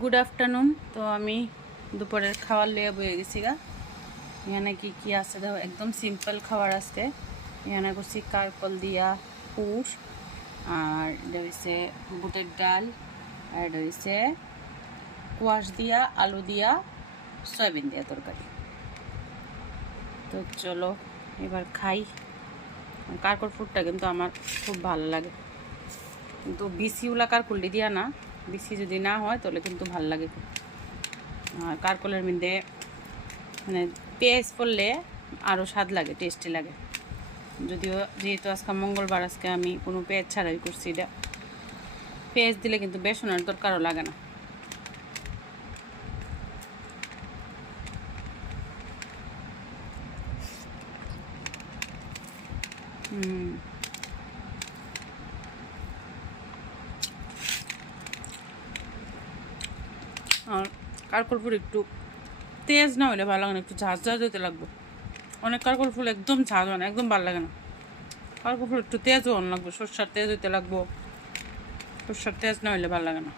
Good afternoon. তো আমি দুপুরের খাবার লিয়ে বয়ে গেছি গা। এখানে কি কি আছে দেখো, একদম সিম্পল খাবার আছে। এখানে করছি কারকল দিয়া পুর, আর এটা হচ্ছে বুটের ডাল, আর এটা হচ্ছে কোয়াশ দিয়া আলু দিয়া সয়াবিন দিয়া তরকারি। তো চলো এবার খাই। কারকল ফুডটা কিন্তু আমার খুব ভালো লাগে, কিন্তু বিসিওলা কারকুলি দিয়া না, বিসি যদি না হয় তাহলে কিন্তু ভালো লাগে খুব। আর কারকলের মধ্যে মানে পেঁয়াজ পড়লে আরও স্বাদ লাগে, টেস্টি লাগে। যদিও যেহেতু আজকে মঙ্গলবার, আজকে আমি কোনো পেঁয়াজ ছাড়াই করছি। এটা পেঁয়াজ দিলে কিন্তু বেসনের দরকারও লাগে না। আর কারকল ফুল একটু তেজ না হলে ভালো লাগে না, একটু ঝাঁঝ ঝাঁঝ হতে লাগবে। অনেক কারকল ফুল একদম ঝাঁঝ হয় না, একদম ভালো লাগে না। কারকল ফুল একটু তেজও লাগবে, সর্ষার তেজ হইতে লাগবো। সর্ষার তেজ না হলে ভালো লাগে না।